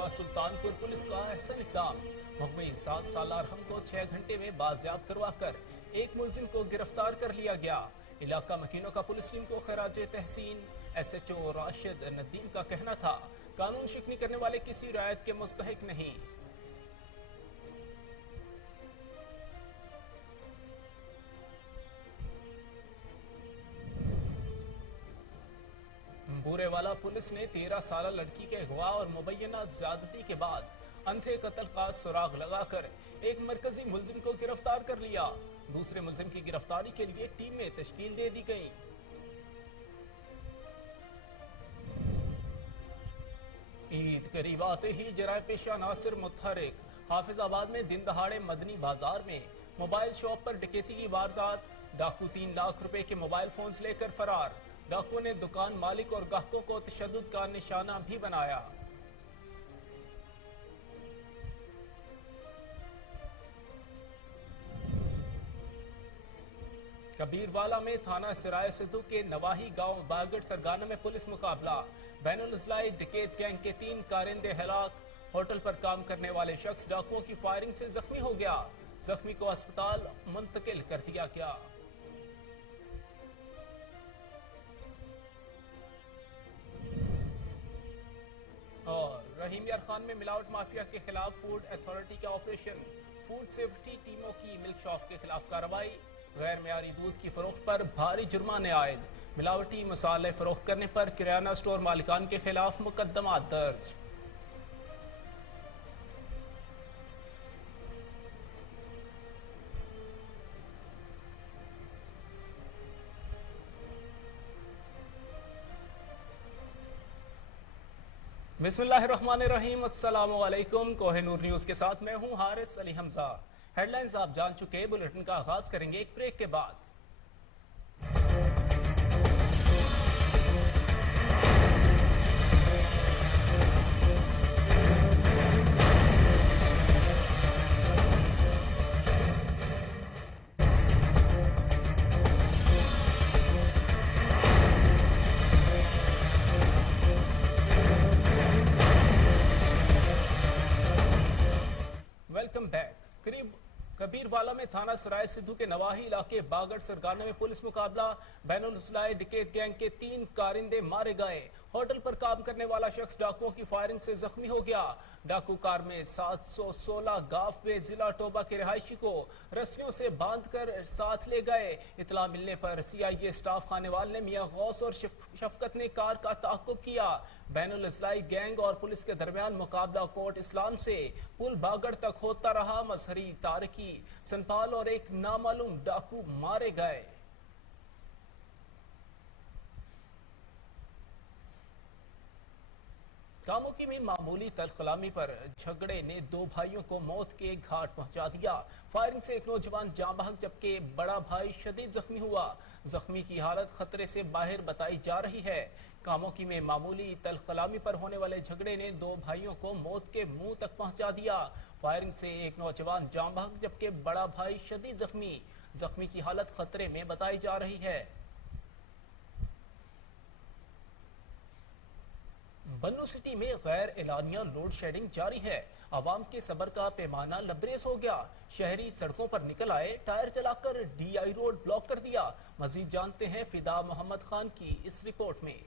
हलवा Sultanpur police का अहसन इक़दाम। मुकम्मल 7 साल अरहम को 6 घंटे में बाजियाब करवा कर एक मुलजिम को गिरफ्तार कर लिया गया। इलाका मकीनों का पुलिस टीम को खराज तहसीन। SHO राशिद नदीम का कहना था, कानून शिकनी करने वाले किसी रियायत के मुस्तहिक नहीं। बूरेवाला पुलिस ने 13 साल लड़की के अगवा और मुबैना ज्यादती के बाद अंधे कत्ल का सुराग लगाकर एक मरकजी मुलजिम को गिरफ्तार कर लिया। दूसरे मुलजिम की गिरफ्तारी के लिए टीमें तश्कील दे दी गईं। ईद करीब आते ही जराए पेशा नासिर मुतहरिक। हाफिजाबाद में दिन दहाड़े मदनी बाजार में मोबाइल शॉप पर डकैती की वारदात। डाकू 3 लाख रुपए के मोबाइल फोन्स लेकर फरार। डाकुओं ने दुकान मालिक और गाहकों को तशद्दुद का निशाना भी बनाया। कबीरवाला में थाना सराय सिद्धू के नवाही गांव बागड़ सरगाना में पुलिस मुकाबला। बैनुल इस्लाही डकैत गैंग के 3 कारिंदे हलाक। होटल पर काम करने वाले शख्स डाकुओं की फायरिंग से जख्मी हो गया। जख्मी को अस्पताल मुंतकिल कर दिया गया। और रहीम यार खान में मिलावट माफिया के खिलाफ फूड अथॉरिटी का ऑपरेशन। फूड सेफ्टी टीमों की मिल्क शॉप के खिलाफ कार्रवाई। गैर मियारी दूध की फरोख्त पर भारी जुर्माने आयद। मिलावटी मसाले फरोख्त करने पर किराना स्टोर मालिकान के खिलाफ मुकदमा दर्ज। बिस्मिल्लाहिर्रहमानिर्रहीम। अस्सलाम वालेकुम। कोहिनूर न्यूज के साथ मैं हूं हारिस अली हमजा। हेडलाइंस आप जान चुके। बुलेटिन का आगाज करेंगे एक ब्रेक के बाद। Welcome back. कबीरवाला में थाना सराय सिद्धू के नवाही इलाके बागड़ सरगाना में पुलिस मुकाबला। बैनुल इस्लाही डकैत गैंग के 3 कारिंदे मारे गए। होटल पर काम करने वाला शख्स डाकुओं की फायरिंग से जख्मी हो गया। डाकू कार में 716 गाफ पे जिला टोबा के रिहायशी को रस्सियों से बांधकर साथ ले गए। इतला मिलने पर CIA स्टाफ खानेवाल ने मियां गौस और शफकत ने कार का ताक़ुब किया। बैनुल इस्लाही गैंग और पुलिस के दरमियान मुकाबला कोर्ट इस्लाम से पुल बागड़ तक होता रहा। मजहरी तारकी संताल और एक नामालूम डाकू मारे गए। कामोकी में मामूली तलखलामी पर झगड़े ने 2 भाइयों को मौत के घाट पहुंचा दिया। फायरिंग से एक नौजवान जाँ बहक जबकि बड़ा भाई शदीद जख्मी हुआ। जख्मी की हालत खतरे से बाहर बताई जा रही है। कामोकी में मामूली तलखलामी पर होने वाले झगड़े ने 2 भाइयों को मौत के मुंह तक पहुंचा दिया। फायरिंग से एक नौजवान जाँ बहक जबकि बड़ा भाई शदीद जख्मी। जख्मी की हालत खतरे में बताई जा रही है। बन्नू सिटी में गैर एलानिया लोड शेडिंग जारी है। आवाम के सब्र का पैमाना लबरेज हो गया। शहरी सड़कों पर निकल आए, टायर चलाकर DI रोड ब्लॉक कर दिया। मजीद जानते हैं फिदा मोहम्मद खान की इस रिपोर्ट में।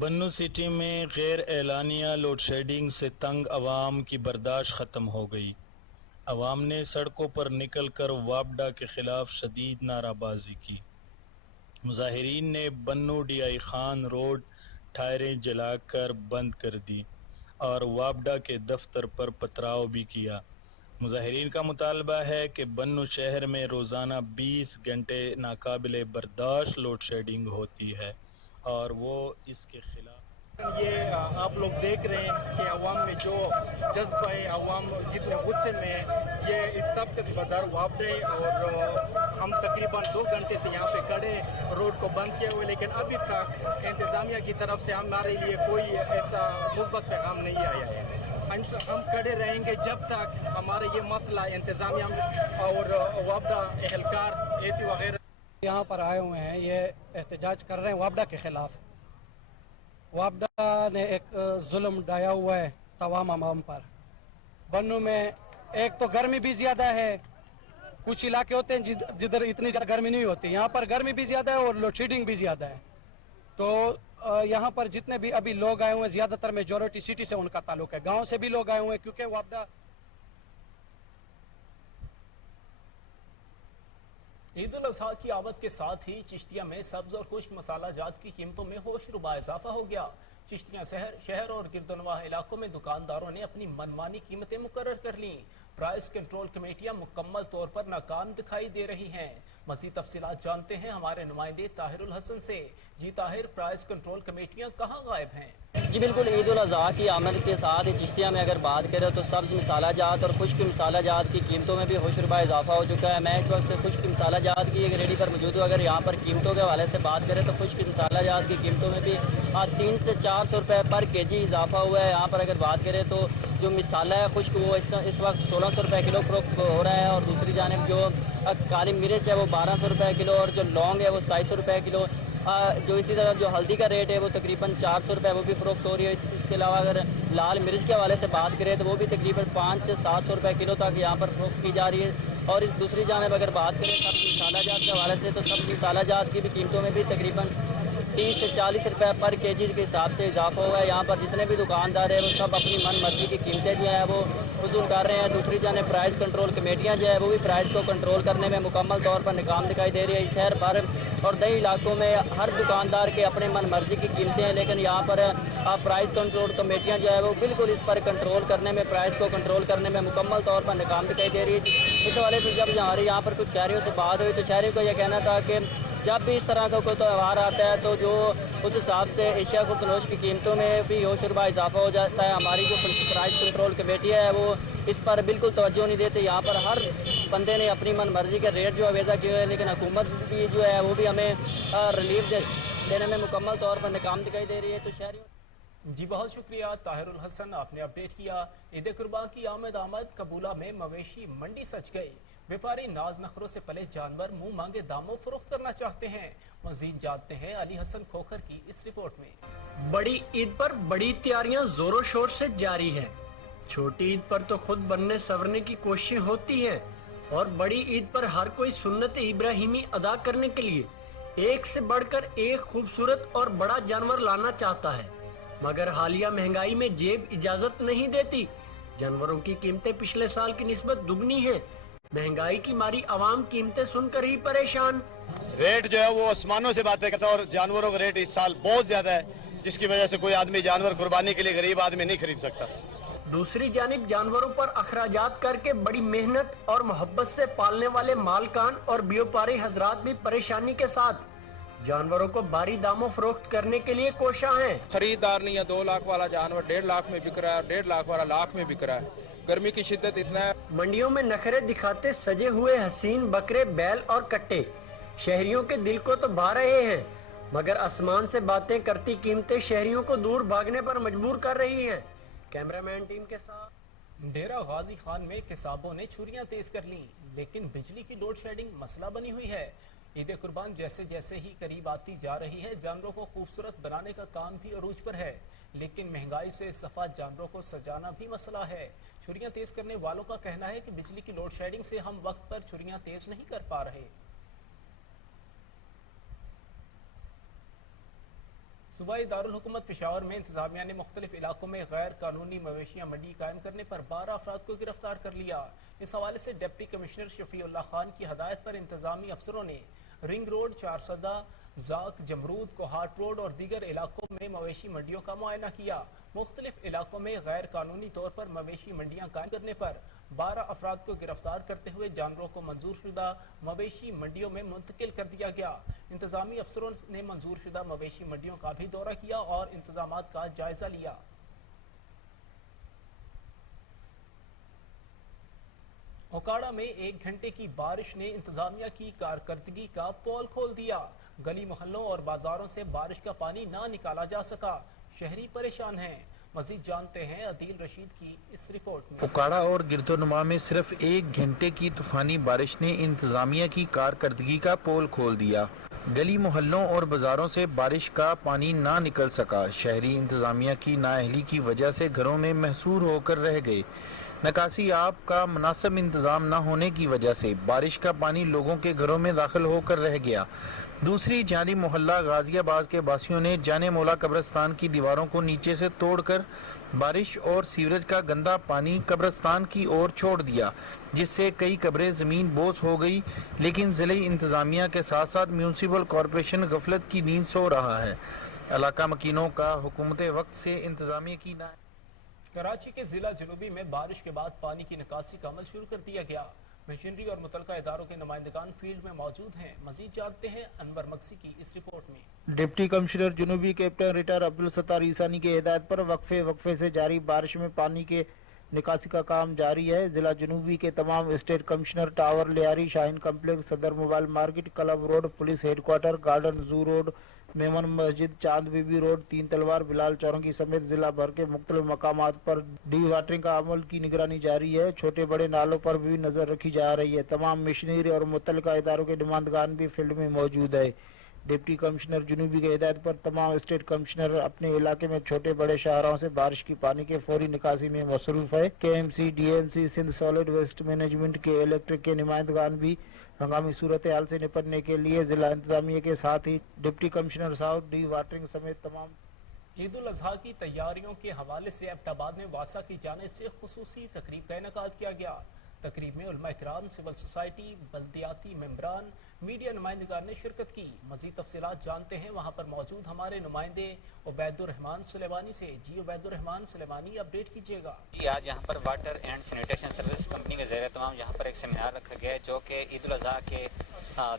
बन्नू सिटी में गैर एलानिया लोड शेडिंग से तंग अवाम की बर्दाश्त ख़त्म हो गई। अवाम ने सड़कों पर निकल कर वापडा के खिलाफ शदीद नाराबाजी की। मुजाहिरीन ने बन्नू DI खान रोड टायरें जलाकर बंद कर दी और वापडा के दफ्तर पर पथराव भी किया। मुजाहिरीन का मुतालबा है कि बन्नू शहर में रोज़ाना 20 घंटे नाकाबिले बर्दाश्त लोड शेडिंग होती है और वो इसके खिलाफ। ये आप लोग देख रहे हैं कि अवाम में जो जज्बा है, अवाम जितने गुस्से में है, ये इस सब के जिम्मेदार वापडे और हम तकरीबन 2 घंटे से यहाँ पे खड़े, रोड को बंद किए हुए, लेकिन अभी तक इंतज़ामिया की तरफ से हमारे लिए कोई ऐसा मुस्बत पैगाम नहीं आया है। हम खड़े रहेंगे जब तक हमारा ये मसला इंतज़ामिया और वापडा एहलकार एसी वगैरह यहाँ पर आए हुए हैं, ये एहतजाज कर रहे हैं वापडा के खिलाफ। वापडा ने एक जुल्म ढाया हुआ है तमाम आवाम पर। बन्नू में एक तो गर्मी भी ज़्यादा है, कुछ इलाके होते हैं जिधर इतनी ज़्यादा गर्मी नहीं होती, यहाँ पर गर्मी भी ज़्यादा है और लोड शेडिंग भी ज़्यादा है। तो यहाँ पर जितने भी अभी लोग आए हुए हैं, ज़्यादातर मेजॉरिटी सिटी से उनका ताल्लुक है, गांव से भी लोग आए हुए हैं, क्योंकि वापडा ईद उल अजहा की आमद के साथ ही चिश्तिया में सब्ज और खुश्क मसाला जात की कीमतों में होशरुबा इजाफा हो गया। चिश्तिया शहर और गिरदनवाह इलाकों में दुकानदारों ने अपनी मनमानी कीमतें मुकर्रर कर लीं। प्राइस कंट्रोल कमेटियां मुकम्मल तौर पर नाकाम दिखाई दे रही हैं। मज़ीद तफसीलात जानते हैं हमारे नुमाइंदे ताहिरुल हसन से। जी ताहिर, प्राइस कंट्रोल कमेटियां कहाँ गायब हैं? जी बिल्कुल, ईद उल अज़हा की आमद के साथ ही चिश्तिया में अगर बात करें तो सब्ज़ मसाला जात और खुश्क मसाला जात की कीमतों में भी होशरुबा इजाफा हो चुका है। मैं इस वक्त खुश्क मसाला जात की एक रेडी पर मौजूद हूँ। अगर यहाँ पर कीमतों के हवाले से बात करें तो खुश्क मसाला जात की कीमतों में भी 3 से 400 रुपये पर केजी इजाफा हुआ है। यहाँ पर अगर बात करें तो जो मसाला है खुश्क वो इस वक्त 1600 रुपये किलो फरोख्त हो रहा है, और दूसरी जानिब जो काली मिर्च है वो 1200 रुपये किलो, और जो लौंग है वो 2700 रुपये किलो। जो इसी तरह जो हल्दी का रेट है वो तकरीबन 400 रुपये वो भी फ़रोख्त हो रही है। इसके अलावा अगर लाल मिर्च के हवाले से बात करें तो वो भी तकरीबन 5 से 700 रुपये किलो तक यहाँ पर फ़रोख्त की जा रही है। और इस दूसरी जानिब अगर बात करें सब्ज़ मसाला जात के हवाले से तो सब्ज़ मसाला जात की भी कीमतों में भी तकरीबन 30 से 40 रुपये पर केजी के हिसाब से इजाफा हुआ है। यहाँ पर जितने भी दुकानदार हैं वो सब अपनी मन मर्जी की कीमतें जो है वो वसूल कर रहे हैं। दूसरी जाने प्राइस कंट्रोल कमेटियाँ जो है वो भी प्राइस को कंट्रोल करने में मुकम्मल तौर पर नाकाम दिखाई दे रही है। शहर भर और कई इलाकों में हर दुकानदार के अपने मन मर्जी की कीमतें हैं, लेकिन यहाँ पर प्राइस कंट्रोल कमेटियाँ जो है वो बिल्कुल इस पर कंट्रोल करने में, प्राइस को कंट्रोल करने में मुकम्मल तौर पर नाकाम दिखाई दे रही है। इस हवाले से जब हमारे यहाँ पर कुछ शहरियों से बात हुई तो शहरियों को यह कहना था कि जब भी इस तरह का कोई त्यौहार आता है तो जो उस हिसाब से एशिया खुर्दनोश की कीमतों में भी होशरुबा इजाफा हो जाता है। हमारी जो प्राइस कंट्रोल कमेटी है वो इस पर बिल्कुल तवज्जो नहीं देते। यहाँ पर हर बंदे ने अपनी मन मर्जी के रेट जो है वेज़ा किए हुए हैं, लेकिन हुकूमत भी जो है वो भी हमें रिलीफ देने में मुकम्मल तौर पर नाकाम दिखाई दे रही है। तो शहरियों जी बहुत शुक्रिया ताहिरुल हसन, आपने अपडेट किया। ईद कुर्बान की आमद कबूला में मवेशी मंडी सज गई। व्यापारी नाज नखरों से पले जानवर मुंह मांगे दामों फरोख्त करना चाहते हैं। मजीद जानते हैं अली हसन खोखर की इस रिपोर्ट में। बड़ी ईद पर बड़ी तैयारियां जोरों शोर से जारी हैं। छोटी ईद पर तो खुद बनने संवरने की कोशिशें होती हैं, और बड़ी ईद पर हर कोई सुन्नत इब्राहिमी अदा करने के लिए एक से बढ़कर एक खूबसूरत और बड़ा जानवर लाना चाहता है, मगर हालिया महंगाई में जेब इजाजत नहीं देती। जानवरों की कीमतें पिछले साल की निस्बत दुगनी हैं। महंगाई की मारी आवाम कीमतें सुनकर ही परेशान। रेट जो है वो आसमानों से बातें करता है, और जानवरों का रेट इस साल बहुत ज्यादा है, जिसकी वजह से कोई आदमी जानवर कुर्बानी के लिए गरीब आदमी नहीं खरीद सकता। दूसरी जानिब जानवरों पर अखराजात करके बड़ी मेहनत और मोहब्बत से पालने वाले मालकान और व्यापारी हजरात भी परेशानी के साथ जानवरों को भारी दामों फरोख्त करने के लिए कोशा हैं। खरीदार नहीं है। 2 लाख वाला जानवर 1.5 लाख में बिक रहा है, 1.5 लाख वाला लाख में बिक रहा है। गर्मी की शिद्दत इतना है। मंडियों में नखरे दिखाते सजे हुए हसीन बकरे, बैल और कट्टे शहरियों के दिल को तो भा रहे हैं, मगर आसमान से बातें करती कीमतें शहरियों को दूर भागने पर मजबूर कर रही हैं। कैमरामैन टीम के साथ डेरा गाजी खान में किसाबों ने छुरियां तेज कर लीं, लेकिन बिजली की लोड शेडिंग मसला बनी हुई है। ईद कुर्बान जैसे जैसे ही करीब आती जा रही है, जानवरों को खूबसूरत बनाने का काम भी अरूज पर है, लेकिन महंगाई से इस दफा जानवरों को सजाना भी मसला है। छुरियां तेज करने वालों का कहना है कि बिजली की लोड शेडिंग से हम वक्त पर छुरियां तेज नहीं कर पा रहे। सूबाई दारुल हुकूमत पेशावर में इंतजामिया ने मुख्तलिफ इलाकों में गैर कानूनी मवेशियां मंडी कायम करने पर 12 अफराद को गिरफ्तार कर लिया। इस हवाले से डिप्टी कमिश्नर शफीउल्लाह खान की हदायत पर इंतजामी अफसरों ने रिंग रोड, चारसदा, जाक, जमरूद, कोहाट रोड और दीगर इलाकों में मवेशी मंडियों का मुआयना किया। मुख्तलिफ इलाकों में गैर कानूनी तौर पर मवेशी मंडियां कायम करने पर 12 अफराद को गिरफ्तार करते हुए जानवरों को मंजूर शुदा मवेशी मंडियों में मुंतकिल कर दिया गया। इंतजामी अफसरों ने मंजूर शुदा मवेशी मंडियों का भी दौरा किया और इंतजामात का जायजा लिया। ओकाड़ा में 1 घंटे की बारिश ने इंतजामिया की कारकर्दगी का पोल खोल दिया। गली मोहल्लों और बाजारों से बारिश का पानी ना निकाला जा सका, शहरी परेशान हैं। मजीद जानते हैं अदील रशीद की इस रिपोर्ट में। ओकाड़ा और गिरदोनुमा में सिर्फ 1 घंटे की तूफानी बारिश ने इंतजामिया की कारकर्दगी का पोल खोल दिया। गली मोहल्लों और बाजारों से बारिश का पानी ना निकल सका, शहरी इंतजामिया की नाअहली की वजह से घरों में महसूर होकर रह गए। निकासी आब का मुनासिब इंतजाम न होने की वजह से बारिश का पानी लोगों के घरों में दाखिल होकर रह गया। दूसरी जानी मोहल्ला गाजियाबाद के बासियों ने जाने मौला कब्रिस्तान की दीवारों को नीचे से तोड़कर बारिश और सीवरेज का गंदा पानी कब्रिस्तान की ओर छोड़ दिया, जिससे कई कब्रें ज़मीन बोझ हो गई। लेकिन ज़िले इंतज़ामिया के साथ साथ म्यूनसिपल कॉरपोरेशन गफलत की नींद सो रहा है। इलाका मकीनों का हुकूमत वक्त से इंतज़ामिया की ना। कराची के जिला जनूबी में बारिश के बाद पानी की निकासी का अमल शुरू कर दिया गया। मशीनरी और मुतलका इदारों के नुमाइंदगान फील्ड में मौजूद हैं। मजीद जानते हैं अनवर मक्सी की इस रिपोर्ट में। डिप्टी कमिश्नर जनूबी कैप्टन रिटायर अब्दुल सत्तार ईसानी की हिदायत पर वक्फे से जारी बारिश में पानी के निकासी का काम जारी है। जिला जनूबी के तमाम state commissioner tower Lyari, Shaheen complex, Saddar mobile market, club road, police headquarter, garden zoo road, Memon मस्जिद, चांद बीबी रोड, तीन तलवार, बिलाल चौरंगी समेत जिला भर के मुख्तलिफ मकामात पर डी वाटरिंग का अमल की निगरानी जारी है। छोटे बड़े नालों पर भी नजर रखी जा रही है। तमाम मशीनरी और मुतल्लिका इदारों के नुमाइंदगान भी फील्ड में मौजूद है। डिप्टी कमिश्नर जनूबी की हिदायत पर तमाम स्टेट कमिश्नर अपने इलाके में छोटे बड़े शहरों से बारिश की पानी के फौरी निकासी में मसरूफ है। KMC, DMC, Sindh solid waste management K electric के नुमाइंदगान भी हंगामी सूरत हाल से निपटने के लिए जिला इंतजामिया के साथ ही deputy commissioner south, dewatering समेत तमाम। ईद उल अजहा की तैयारियों के हवाले से एबटाबाद में वासा की जानिब से खुसूसी तकरीब का इनेकाद किया गया। तकरीब में उलमा इकराम, सिविल सोसाइटी, बल्दियाती मेंबरान, मीडिया नुमाइंदगान ने शिरकत की। मजीद तफसीलात जानते हैं वहाँ पर मौजूद हमारे नुमाइंदे उबैदुर्रहमान सुलेमानी से। जी उबैदुर्रहमान सुलेमानी, अपडेट कीजिएगा। जी, आज यहाँ पर water and sanitation service company के ज़ेर तमाम यहाँ पर एक सेमिनार रखा गया है, जो कि ईद उल अजहा के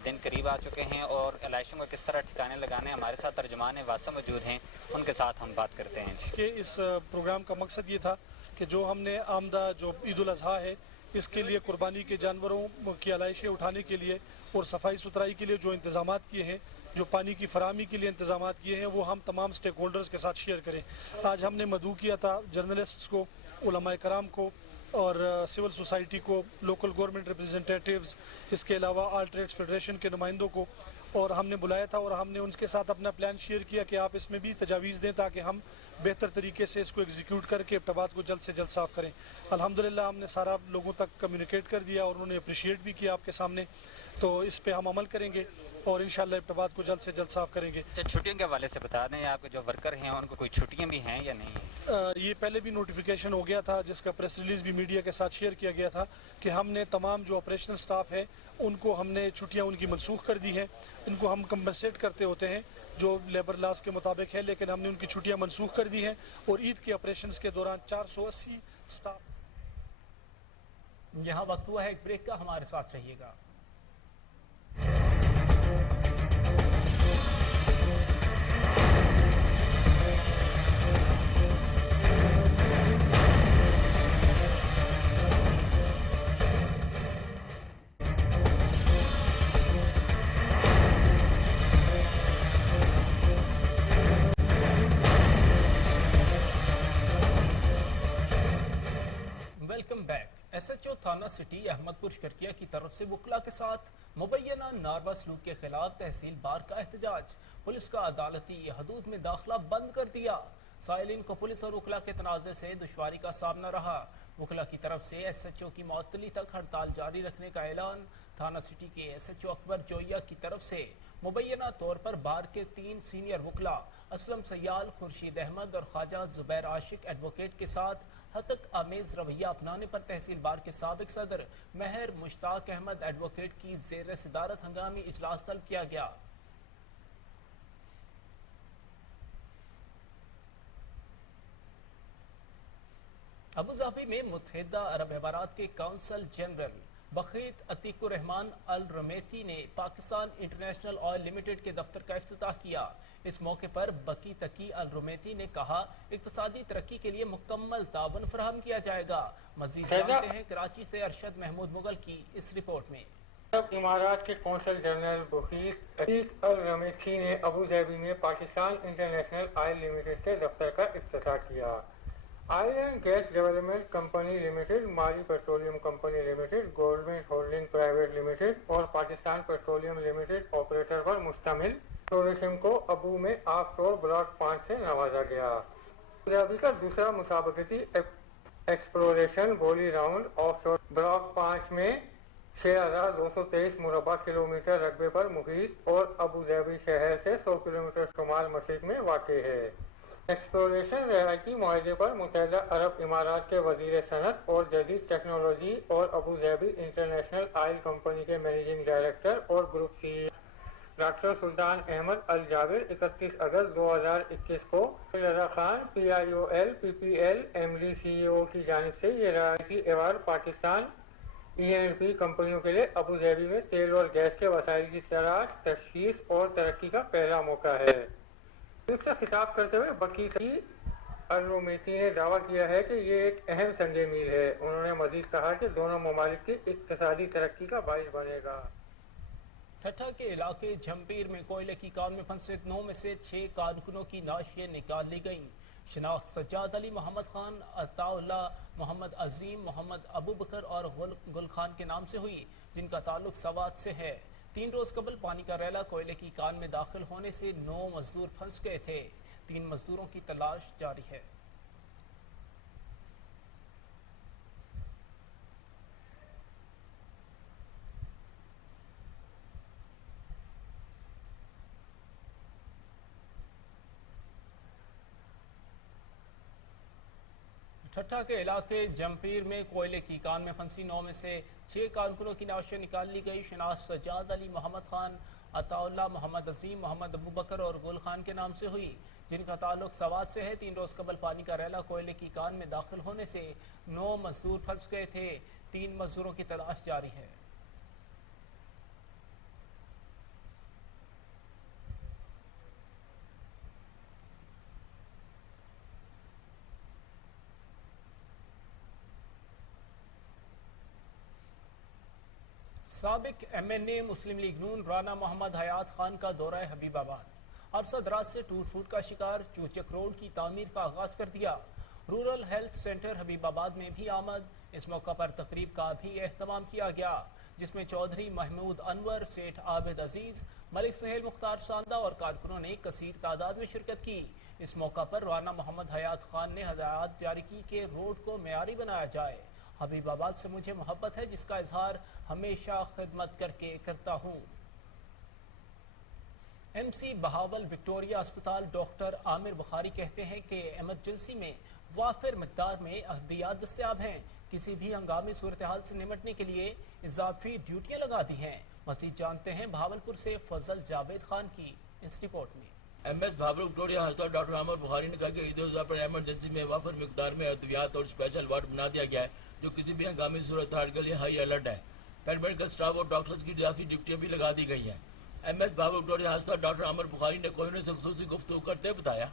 दिन करीब आ चुके हैं और एलाइशों को किस तरह ठिकाने लगाने। हमारे साथ तर्जुमान वासा मौजूद हैं, उनके साथ हम बात करते हैं। कि इस प्रोग्राम का मकसद ये था कि जो हमने आमदा जो ईद उल अजहा है, इसके लिए कुर्बानी के जानवरों की आलाइशें उठाने के लिए और सफाई सुथराई के लिए जो इंतजामात किए हैं, जो पानी की फराहमी के लिए इंतजामात किए हैं, वो हम तमाम स्टेक होल्डर्स के साथ शेयर करें। आज हमने मदऊ किया था जर्नलिस्ट्स को, उलमा कराम को और सिविल सोसाइटी को, लोकल गवर्नमेंट रिप्रेजेंटेटिव्स, इसके अलावा ऑल ट्रेड्स फेडरेशन के नुमाइंदों को, और हमने बुलाया था और हमने उनके साथ अपना प्लान शेयर किया कि आप इसमें भी तजावीज़ दें ताकि हम बेहतर तरीके से इसको एग्जीक्यूट करके एबटाबाद को जल्द से जल्द साफ़ करें। अल्हम्दुलिल्लाह हमने सारा लोगों तक कम्युनिकेट कर दिया और उन्होंने अप्रिशिएट भी किया आपके सामने। तो इस पे हम अमल करेंगे और इंशाल्लाह एबटाबाद को जल्द से जल्द साफ़ करेंगे। छुट्टियों के हवाले से बता दें, आपके जो वर्कर हैं उनको कोई छुट्टियाँ भी हैं या नहीं? ये पहले भी नोटिफिकेशन हो गया था, जिसका प्रेस रिलीज़ भी मीडिया के साथ शेयर किया गया था कि हमने तमाम जो ऑपरेशनल स्टाफ है उनको हमने छुट्टियां उनकी मनसूख कर दी हैं। इनको हम कंपनसेट करते होते हैं जो लेबर लॉस के मुताबिक है, लेकिन हमने उनकी छुट्टियां मनसूख कर दी हैं और ईद के ऑपरेशंस के दौरान 480 स्टाफ। यहाँ वक्त हुआ है एक ब्रेक का, हमारे साथ रहिएगा। Welcome back. SHO थाना सिटी अहमदपुर शर्किया की तरफ से वकला के साथ मुबैना नारवा सलूक के खिलाफ तहसील बार का एहतजाज। पुलिस का अदालती हदूद में दाखिला बंद कर दिया। साइलिन को पुलिस और वकला के तनाज़े से दुश्वारी का सामना रहा। वकला की तरफ से SHO की मअतली तक हड़ताल जारी रखने का ऐलान। थाना सिटी के SHO अकबर जोया की तरफ से मुबैना तौर पर बार के 3 सीनियर वकला असलम सयाल, खुर्शीद अहमद और ख्वाजा जुबैर आशिक एडवोकेट के साथ हतक आमेज रवैया अपनाने पर तहसील बार के साबिक सदर महर मुश्ताक अहमद एडवोकेट की ज़ेर सदारत हंगामी इजलास तलब किया गया। अबू धाबी में मुत्तहिदा अरब अमारात के काउंसल जनरल बखीत अतीकुर रहमान अल रमेती ने पाकिस्तान इंटरनेशनल ऑयल लिमिटेड के दफ्तर का इफ्तिताह किया। इस मौके पर बकी तकी अल रमेती ने कहा, इक्तसादी तरक्की के लिए मुकम्मल तावन फराहम किया जाएगा। मजीद जानते हैं कराची से अरशद महमूद मुगल की इस रिपोर्ट में। इमारात के कौंसल जनरल बखीत अतीक अल रमेती ने अबू धाबी में पाकिस्तान इंटरनेशनल ऑयल लिमिटेड के दफ्तर का इफ्तिताह किया। Oil and gas development company limited, Mari petroleum company limited, government holding private limited और पाकिस्तान पेट्रोलियम लिमिटेड ऑपरेटर पर मुश्तमिल टूरिज्म को अबू में ऑफशोर ब्लॉक 5 से नवाजा गया। अबू धाबी का दूसरा मुसाबकती एक्सप्लोरेशन बोली राउंड ऑफशोर ब्लॉक 5 में 6,223 मुरबा किलोमीटर रकबे पर मुहीत और अबू धाबी शहर से 100 किलोमीटर शुमाल मशरिक में वाक़ है। एक्सप्लोरेशन रियायती मुआहदे पर मुत्तहिदा अरब इमारात के वज़ीर सनत और जदीद टेक्नोलॉजी और Abu Dhabi international oil company के मैनेजिंग डायरेक्टर और ग्रुप CEO डॉक्टर सुल्तान अहमद अल जाबिर 31 अगस्त 2021 को Raza Khan PIOL PPL MD CEO की जानिब से ये रियायती अवार्ड पाकिस्तान E&P कंपनियों के लिए अबू धाबी में तेल और गैस के वसाइल की तलाश, तशखीस और तरक्की का पहला मौका है। से खिताब करते हुए बकी अल रमेती ने दावा किया है कि ये एक अहम संग मील है। उन्होंने मजीद कहा कि दोनों ममालिक की इक्तिसादी तरक्की का बाइस बनेगा। ठट्ठा के इलाके झम्पीर में कोयले की कान में फंसे 9 में से 6 कारकुनों की नाशियाँ निकाल ली गईं। शनाख्त सज्जाद अली मोहम्मद खान, अताउल्ला, मोहम्मद अजीम, मोहम्मद अबू बकर और गुल खान के नाम से हुई, जिनका ताल्लुक सवात से है। 3 रोज कबल पानी का रैला कोयले की कान में दाखिल होने से 9 मजदूर फंस गए थे। 3 मजदूरों की तलाश जारी है। ठट्ठा के इलाके जमपीर में कोयले की कान में फंसी 9 में से 6 कारकुनों की नाशियाँ निकाल ली गई। शनाख्त सज्जाद अली मोहम्मद खान, अताउल्ला, मोहम्मद अजीम, मोहम्मद अबू बकर और गुल खान के नाम से हुई, जिनका ताल्लुक सवात से है। 3 रोज कबल पानी का रैला कोयले की कान में दाखिल होने से 9 मजदूर फंस गए थे। 3 मजदूरों की तलाश जारी है। साबिक MNA मुस्लिम लीग नून राना मोहम्मद हयात खान का दौरा हबीबाबाद। अरसा दराज से टूट फूट का शिकार, चूचक रोड की तामीर का आगाज कर दिया। रूरल हेल्थ सेंटर हबीबाबाद में भी आमद। इस मौका पर तकरीब का भी एहतमाम किया गया, जिसमें चौधरी महमूद अनवर, सेठ आबिद अजीज, मलिक सुहेल मुख्तार सांदा और कारकुनों ने कसीर तादाद में शिरकत की। इस मौका पर राना मोहम्मद हयात खान ने हदायत जारी की कि रोड को मेयारी बनाया जाए। हबीबाबाद से मुझे मोहब्बत है, जिसका इजहार हमेशा खिदमत करके करता हूँ। MC बहावल विक्टोरिया अस्पताल डॉक्टर आमिर बुखारी कहते हैं कि इमरजेंसी में वाफिर मिकदार में अहदियात दस्तयाब हैं। किसी भी हंगामी सूरत हाल से निमटने के लिए इजाफी ड्यूटियां लगा दी हैं। मजीद जानते हैं भावलपुर से फजल जावेद खान की इस रिपोर्ट में। MS भावलपुर विक्टोरिया अस्पताल डॉक्टर आमिर बुखारी ने कहा कि ईद उल अजहा पर इमरजेंसी में वाफिर मिकदार में अद्वियात और स्पेशल वार्ड बना दिया गया है, जो किसी भी हंगामी सूरत हाल के लिए हाई अलर्ट है। पैरामेडिकल स्टाफ और डॉक्टर्स की इजाफी ड्यूटियां भी लगा दी गई हैं। MS भावलपुर विक्टोरिया अस्पताल डॉक्टर आमिर बुखारी ने कोहिनूर से खुसूसी गुफ्तगू करते हुए बताया,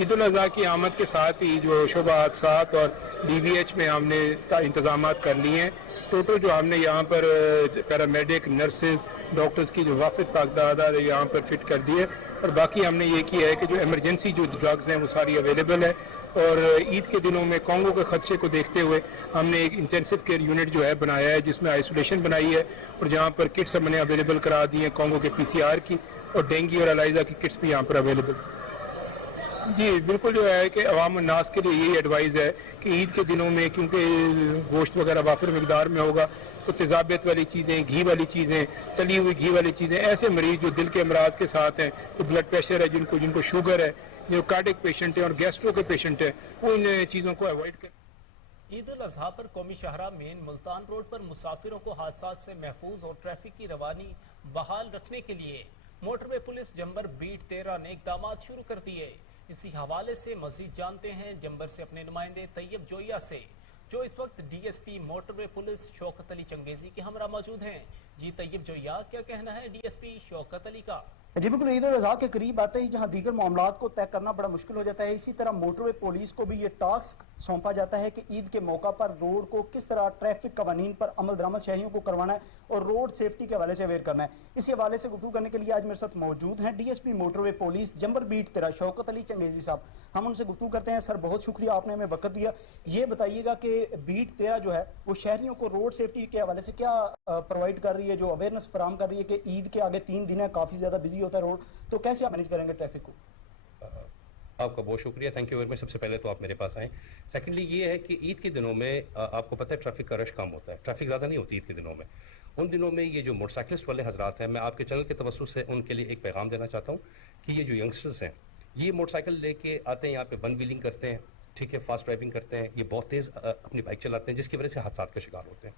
ईद उल अजहा की आमद के साथ ही जो शोबा हादसात और DVH में हमने इंतजाम कर लिए हैं। टोटल जो हमने यहाँ पर पैरामेडिक, नर्सेज, डॉक्टर्स की जो वाफिर तादाद यहाँ पर फिट कर दी है। और बाकी हमने ये किया है कि जो इमरजेंसी जो ड्रग्स हैं वो सारी अवेलेबल है। और ईद के दिनों में कॉन्गो के खदशे को देखते हुए हमने एक इंटेंसिव केयर यूनिट जो है बनाया है, जिसमें आइसोलेशन बनाई है और जहाँ पर किट्स हमने अवेलेबल करा दी हैं कॉन्गो के PCR की, और डेंगू और एलाइजा की किट्स भी यहाँ पर अवेलेबल। जी बिल्कुल, जो है कि अवाम नास के लिए यही एडवाइस है कि ईद के दिनों में क्योंकि गोश्त वगैरह वाफिर मिकदार में होगा, तो तेजाबियत वाली चीज़ें, घी वाली चीज़ें, तली हुई घी वाली चीज़ें, ऐसे मरीज जो दिल के अमराज के साथ हैं, जो ब्लड प्रेशर है, जिनको शुगर है, जो कार्डिक पेशेंट है और गैस्ट्रो के पेशेंट है, वो इन चीज़ों को अवॉइड करें। ईद उल अजहा पर कौमी शाहरा मेन मुल्तान रोड पर मुसाफिरों को हादसात से महफूज और ट्रैफिक की रवानी बहाल रखने के लिए मोटरवे पुलिस जंबर बीट 13 ने इकदाम शुरू कर दिए। इसी हवाले से मजीद जानते हैं जंबर से अपने नुमाइंदे तैयब जोइया से। जो इस वक्त DSP motorway police Shaukat Ali changezi के हमरा मौजूद हैं। जी तैयब जोया, क्या कहना है डीएसपी शौकत अली का? जी बिल्कुल, ईद उल अज़हा के करीब आते ही जहां दीगर मामलात को तय करना बड़ा मुश्किल हो जाता है, इसी तरह मोटरवे पुलिस को भी ये टास्क सौंपा जाता है कि ईद के मौका पर रोड को किस तरह ट्रैफिक कवानीन पर अमल दरामद शहरियों को करवाना है और रोड सेफ्टी के हवाले से अवेयर करना है। इसी हवाले से गुफ्तगू करने के लिए आज मेरे साथ मौजूद हैं DSP motorway police Jambar beat 13 Shaukat Ali Changezi साहब। हम उनसे गुफ्तगू करते हैं। सर, बहुत शुक्रिया, आपने हमें वक्त दिया। ये बताइएगा कि बीट 13 जो है वो शहरियों को रोड सेफ्टी के हवाले से क्या प्रोवाइड कर रही है, जो अवेयरनेस फराहम कर रही है कि ईद के आगे 3 दिन है, काफ़ी ज़्यादा बिजी होता है रोड, तो कैसे आप मैनेज करेंगे ट्रैफिक को? आपका बहुत शुक्रिया, थैंक यू वेरी मच। सबसे पहले तो आप मेरे पास आएँ। सेकेंडली ये है कि ईद के दिनों में आपको पता है ट्रैफिक का रश कम होता है, ट्रैफिक ज़्यादा नहीं होती ईद के दिनों में। उन दिनों में ये जो मोटरसाइकिलिस्ट वाले हजरात हैं, मैं आपके चैनल के तवज्जुह से उनके लिए एक पैगाम देना चाहता हूँ कि ये जो यंगस्टर्स हैं ये मोटरसाइकिल लेके आते हैं, यहाँ पे वन व्हीलिंग करते हैं, ठीक है, फास्ट ड्राइविंग करते हैं, ये बहुत तेज़ अपनी बाइक चलाते हैं, जिसकी वजह से हादसात का शिकार होते हैं।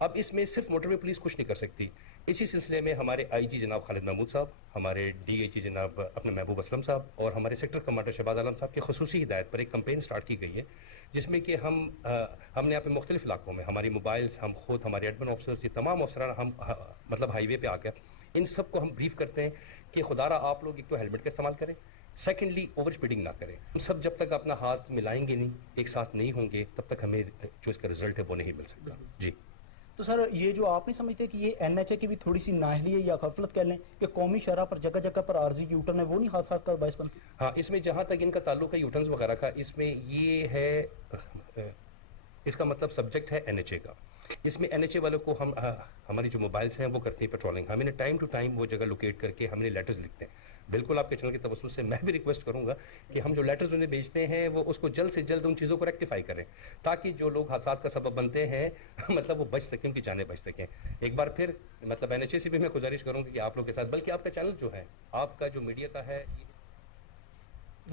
अब इसमें सिर्फ मोटरवे पुलिस कुछ नहीं कर सकती। इसी सिलसिले में हमारे आईजी जनाब खालिद महमूद साहब, हमारे डीएचई जनाब अपने महबूब असलम साहब और हमारे सेक्टर कमांडर शहबाज आलम साहब की खुसूसी हिदायत पर एक कैंपेन स्टार्ट की गई है, जिसमें कि हमने यहाँ पे मुख्तलिफ इलाकों में हमारी मोबाइल्स, हम खुद, हमारे एडमिन ऑफिसर्स, ये तमाम अफसरान हम मतलब हाईवे पे आकर इन सब को हम ब्रीफ करते हैं कि खुदारा आप लोग एक तो हेलमेट का इस्तेमाल करें, सेकेंडली ओवर स्पीडिंग ना करें। हम सब जब तक अपना हाथ मिलाएंगे नहीं, एक साथ नहीं होंगे, तब तक हमें जो इसका रिजल्ट है वो नहीं मिल सकता। जी तो सर, ये जो आप नहीं समझते कि ये एनएचए की भी थोड़ी सी नाअहली है या गफलत कह लें कि कौमी शरह पर जगह जगह पर आर्जी यूटर्न है, वो नहीं हादसा का बायस बनती? हाँ, इसमें जहाँ तक इनका ताल्लुक है यूटर्न्स वगैरह का, इसमें ये है, इसका मतलब सब्जेक्ट है एनएचए का। इसमें एनएचए वालों को हम हमारी जो मोबाइल्स हैं वो करते हैं पेट्रोलिंग, हम इन्हें टाइम टू टाइम वो जगह लोकेट करके हम इन्हें लेटर्स लिखते हैं। बिल्कुल आपके चैनल के तवज्जुह से मैं भी रिक्वेस्ट करूंगा कि हम जो लेटर्स उन्हें भेजते हैं वो उसको जल्द से जल्द उन चीज़ों को रेक्टिफाई करें, ताकि जो लोग हादसात का सबब बनते हैं मतलब वो बच सकें, उनकी जानें बच सकें। एक बार फिर मतलब एनएचए से भी मैं गुजारिश करूँगा कि आप लोग के साथ, बल्कि आपका चैनल जो है, आपका जो मीडिया का है।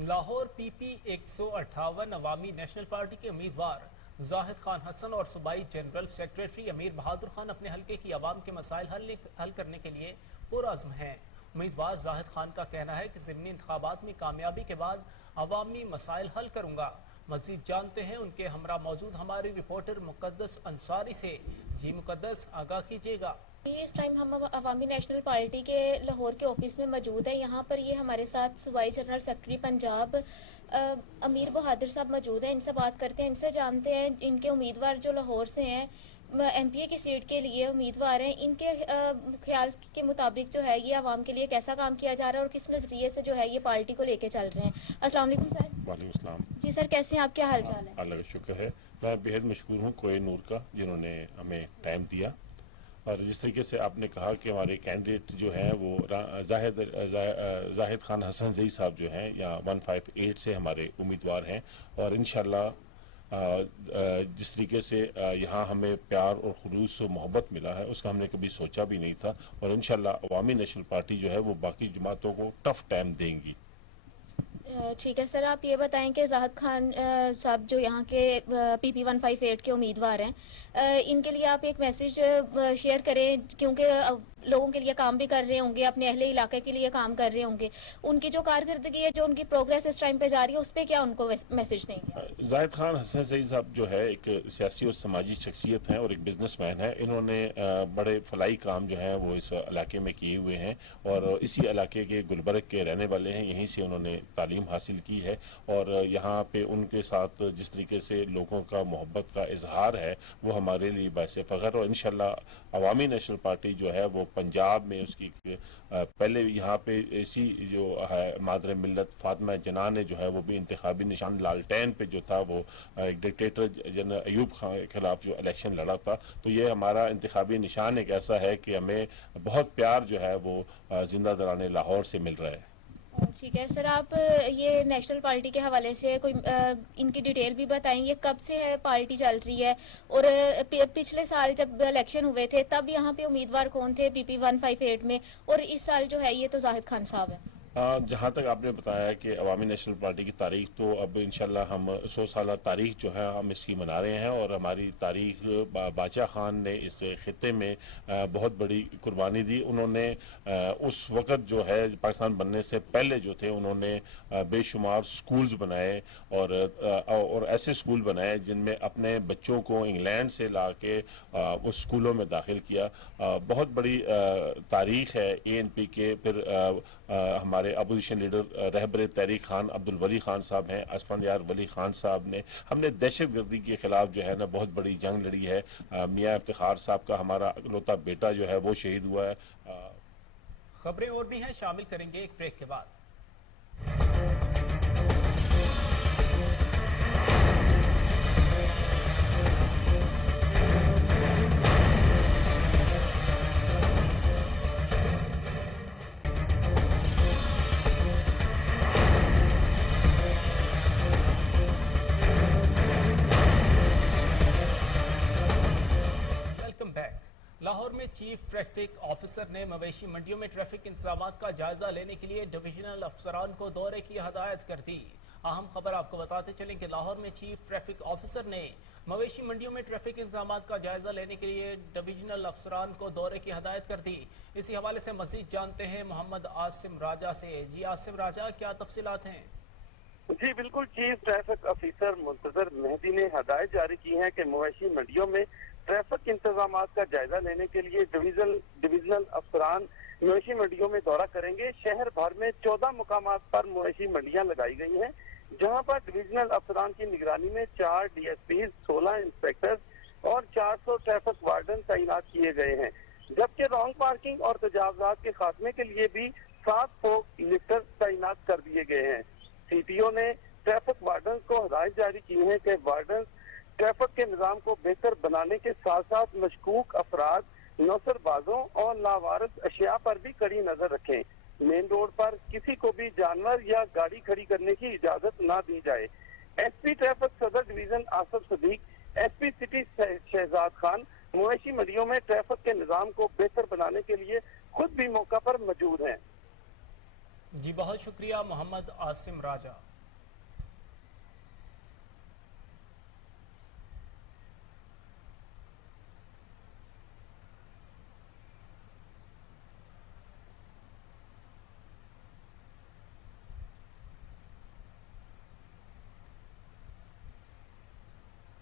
लाहौर पीपी 158 अवामी नेशनल पार्टी के उम्मीदवार जाहिद खान हसन और सूबाई जनरल सेक्रेटरी अमीर बहादुर खान अपने हलके की आवाम के मसाइल हल करने के लिए पुरअज़्म हैं। उम्मीदवार जाहिद खान का कहना है कि ज़िमनी इंतखाबात में कामयाबी के बाद अवामी मसाइल हल करूँगा। मज़ीद जानते हैं उनके हमरा मौजूद हमारी रिपोर्टर मुक़द्दस अंसारी से। जी मुक़द्दस, आगाह कीजिएगा। इस टाइम हम अवामी नेशनल पार्टी के लाहौर के ऑफिस में मौजूद है। यहाँ पर ये हमारे साथ सूबाई जनरल सेक्रेटरी पंजाब अमीर बहादुर साहब मौजूद हैं। इनसे बात करते हैं, इनसे जानते हैं इनके उम्मीदवार जो लाहौर से हैं, एमपीए की सीट के लिए उम्मीदवार हैं, इनके ख्याल के मुताबिक जो है ये आवाम के लिए कैसा काम किया जा रहा है और किस नज़रिए से जो है ये पार्टी को लेके चल रहे हैं। अस्सलाम वालेकुम सर। वालेकुम सलाम। जी सर, कैसे हैं आप, क्या हाल चाल है? अल्लाह का शुक्र है, मैं बेहद मशकूर हूँ कोई नूर का, जिन्होंने हमें टाइम दिया। और जिस तरीके से आपने कहा कि हमारे कैंडिडेट जो हैं वो जाहिद खान हसन जई साहब जो हैं या 158 से हमारे उम्मीदवार हैं, और इंशाल्लाह जिस तरीके से यहाँ हमें प्यार और खुलूस और मोहब्बत मिला है उसका हमने कभी सोचा भी नहीं था। और इंशाल्लाह अवामी नेशनल पार्टी जो है वो बाकी जमातों को टफ टाइम देंगी। ठीक है सर, आप ये बताएं कि जाहिद खान साहब जो यहाँ के पीपी 158 के उम्मीदवार हैं, इनके लिए आप एक मैसेज शेयर करें, क्योंकि लोगों के लिए काम भी कर रहे होंगे, अपने अहले इलाके के लिए काम कर रहे होंगे, उनकी जो कारकर्दगी है, जो उनकी प्रोग्रेस इस टाइम पे जा रही है, उस पर क्या उनको मैसेज देंगे? जाहिद खान हसन सईद साहब जो है एक सियासी और समाजी शख्सियत हैं और एक बिजनेसमैन है। इन्होंने बड़े फलाई काम जो है वो इस इलाके में किए हुए हैं और इसी इलाके के गुलबर्ग के रहने वाले हैं, यहीं से उन्होंने तालीम हासिल की है। और यहाँ पे उनके साथ जिस तरीके से लोगों का मोहब्बत का इजहार है वो हमारे लिए बायस फ़ख्र। और इंशाल्लाह अवामी नेशनल पार्टी जो है वो पंजाब में उसकी पहले यहाँ पे ऐसी जो है मादर मिल्लत फातिमा जना ने जो है वो भी इंतखाबी निशान लालटेन पे जो था वो एक डिक्टेटर जनरल अयूब खान के खिलाफ जो इलेक्शन लड़ा था। तो ये हमारा इंतखाबी निशान एक ऐसा है कि हमें बहुत प्यार जो है वो जिंदा दराने लाहौर से मिल रहा है। ठीक है सर, आप ये नेशनल पार्टी के हवाले से कोई इनकी डिटेल भी बताएंगे, कब से है पार्टी चल रही है, और पिछले साल जब इलेक्शन हुए थे तब यहाँ पे उम्मीदवार कौन थे पीपी 158 में, और इस साल जो है ये तो जाहिद खान साहब है। जहाँ तक आपने बताया कि अवामी नेशनल पार्टी की तारीख, तो अब इंशाल्लाह हम 100 साल तारीख जो है हम इसकी मना रहे हैं, और हमारी तारीख बादशाह खान ने इस खित्ते में बहुत बड़ी कुर्बानी दी। उन्होंने उस वक़्त जो है पाकिस्तान बनने से पहले जो थे उन्होंने बेशुमार स्कूल्स बनाए और ऐसे स्कूल बनाए जिनमें अपने बच्चों को इंग्लैंड से ला के उस स्कूलों में दाखिल किया। बहुत बड़ी तारीख है ANP के। फिर हमारे अपोजिशन लीडर रहबर तहरीक खान अब्दुल वली खान साहब हैं, असफंडियार वली खान साहब ने, हमने दहशत गर्दी के खिलाफ जो है ना बहुत बड़ी जंग लड़ी है। मियाँ इफ्तिखार साहब का हमारा इकलौता बेटा जो है वो शहीद हुआ है। खबरें और भी हैं, शामिल करेंगे एक ब्रेक के बाद। लाहौर में चीफ ट्रैफिक ऑफिसर ने मवेशी मंडियों में ट्रैफिक इंतजामात का जायजा लेने के लिए डिविजनल अफसरान को दौरे की हदायत कर दी। अहम खबर आपको बताते चलें कि लाहौर में चीफ ट्रैफिक ऑफिसर ने मवेशी मंडियों में ट्रैफिक इंतजामात का जायजा लेने के लिए डिविजनल अफसरान को दौरे की हदायत कर दी। इसी हवाले से मजीद जानते हैं मोहम्मद आसिम राजा से। जी आसिम राजा, क्या तफसीलात हैं? जी बिल्कुल, chief traffic officer Muntazir Mehdi ने हदायत जारी की है कि मवेशी मंडियों में ट्रैफिक इंतजामात का जायजा लेने के लिए डिविजनल अफसरान मवेशी मंडियों में दौरा करेंगे। शहर भर में 14 मुकामात पर मवेशी मंडियां लगाई गई हैं, जहां पर डिविजनल अफसरान की निगरानी में 4 DSP, 16 इंस्पेक्टर्स और 400 ट्रैफिक वार्डन तैनात किए गए हैं। जबकि रॉन्ग पार्किंग और तजावजात के खात्मे के लिए भी 7 फोक लिफ्टर तैनात कर दिए गए हैं। CTO ने ट्रैफिक वार्डन को हदायत जारी की है कि वार्डन ट्रैफिक के निजाम को बेहतर बनाने के साथ साथ मशकूक अफराद, नौसरबाजों और लावारिस अशिया पर भी कड़ी नजर रखें। मेन रोड पर किसी को भी जानवर या गाड़ी खड़ी करने की इजाजत ना दी जाए। SP traffic Saddar division Asaf Sadiq, SP city Shahzad Khan मवेशी मंडियों में ट्रैफिक के निजाम को बेहतर बनाने के लिए खुद भी मौका पर मौजूद हैं। जी बहुत शुक्रिया मोहम्मद आसिम राजा।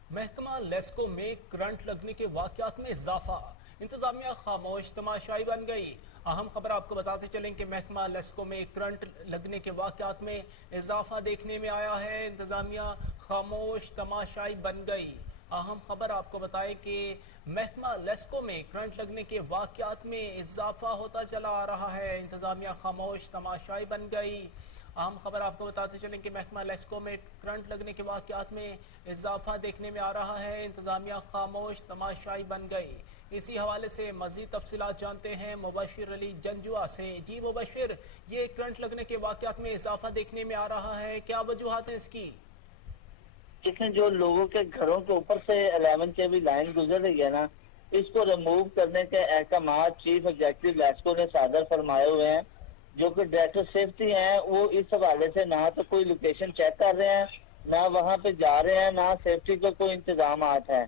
महकमा लेस्को में करंट लगने के वाकयात में इजाफा, इंतजामिया खामोश तमाशाई बन गई। अहम खबर आपको बताते चलें कि महकमा लेस्को में करंट लगने के वाकयात में इजाफा देखने में आया है। इंतजामिया खामोश तमाशाई बन गई। अहम खबर आपको बताएं कि महकमा लेस्को में करंट लगने के वाकयात में इजाफा होता चला आ रहा है। इंतजामिया खामोश तमाशाई बन गई। अहम खबर आपको बताते चलें कि महकमा लेस्को में करंट लगने के वाकयात में इजाफा देखने में आ रहा है। इंतजामिया खामोश तमाशाई बन गई। इसी हवाले से मजीद तफसीलात जानते हैं मुबशिर अली जंजुआ से। जी मुबशिर, ये करंट लगने के वाकयात में इजाफा देखने में आ रहा है, क्या वजूहात हैं इसकी? इसमें जो लोगों के घरों के ऊपर से 11 KV लाइन गुजर रही है ना, इसको रिमूव करने के अहकाम चीफ एग्जीक्यूटिव लेस्को ने सादर फरमाए हुए हैं। जो कि डायरेक्टर सेफ्टी हैं वो इस हवाले से ना तो कोई लोकेशन चेक कर रहे हैं, ना वहाँ पे जा रहे हैं, ना सेफ्टी का कोई इंतजाम है।